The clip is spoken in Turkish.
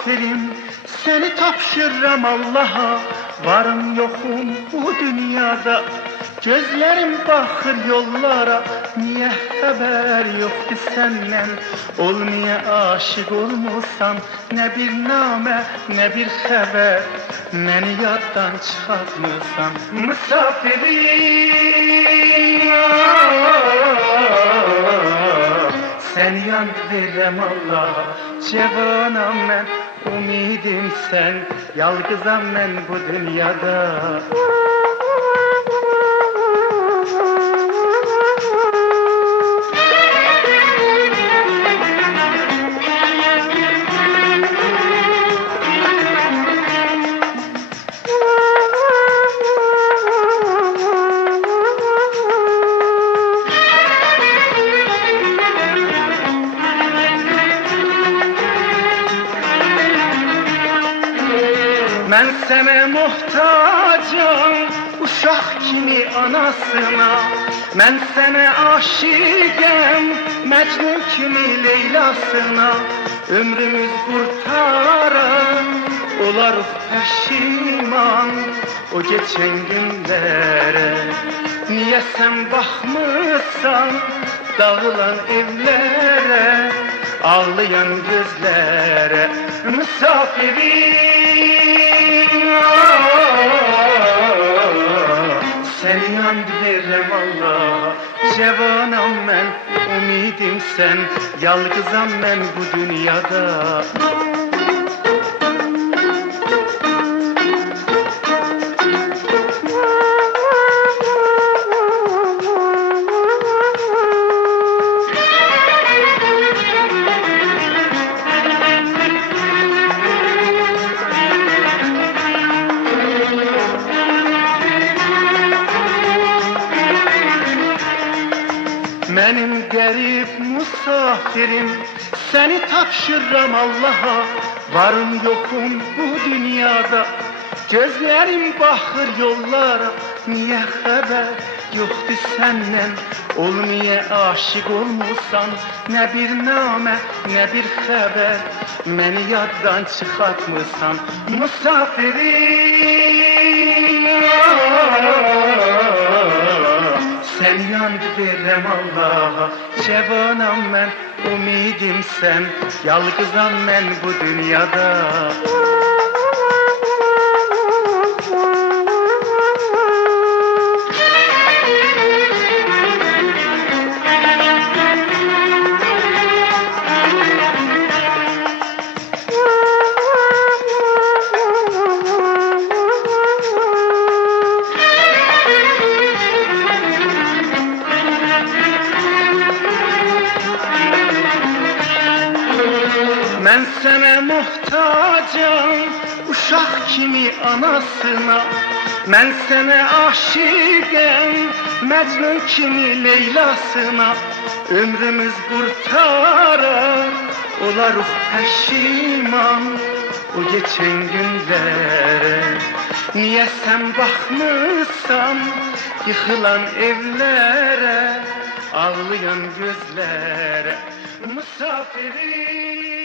Musafirim, seni tapşırırım Allah'a. Varım yokum bu dünyada, gözlerim bakır yollara. Niye haber yoktu senden, olmaya aşık olmuşsan? Ne bir name ne bir haber, beni yaddan çıkartmışsan. Musafirim, seni yan verem Allah'a. Cevanam ben, umidim sen, yalgızam ben bu dünyada. Ben sana muhtacım, uşak kimi anasına. Ben sana aşıgım, Mecnun kimi Leylasına. Ömrümüz kurtaran, olarız peşiman o geçen günlere. Niye sen bakmışsan dağılan evlere, ağlayan gözlere? Musafirim, seni yan verem Allah'a. Cevanam ben, umidim sen, yalgızam ben bu dünyada. Benim garip musafirim, seni tapşırırım Allah'a. Varım yokum bu dünyada, gözlerim bakır yollara. Niye haber yoktu senden, olmaya aşık olmuşsan? Ne bir name ne bir haber, beni yaddan çıkartmışsan. Musafirim, seni yan verem Allah'a. Cevanam ben, umidim sen, yalgızam ben bu dünyada. Ben sana muhtacım, uşak kimi anasına. Ben sana aşıgım, Mecnun kimi Leylasına. Ömrümüz kurtarar, olarız peşiman o geçen günlere. Niye sen bakmışsan yıkılan evlere, ağlayan gözlere? Musafirim,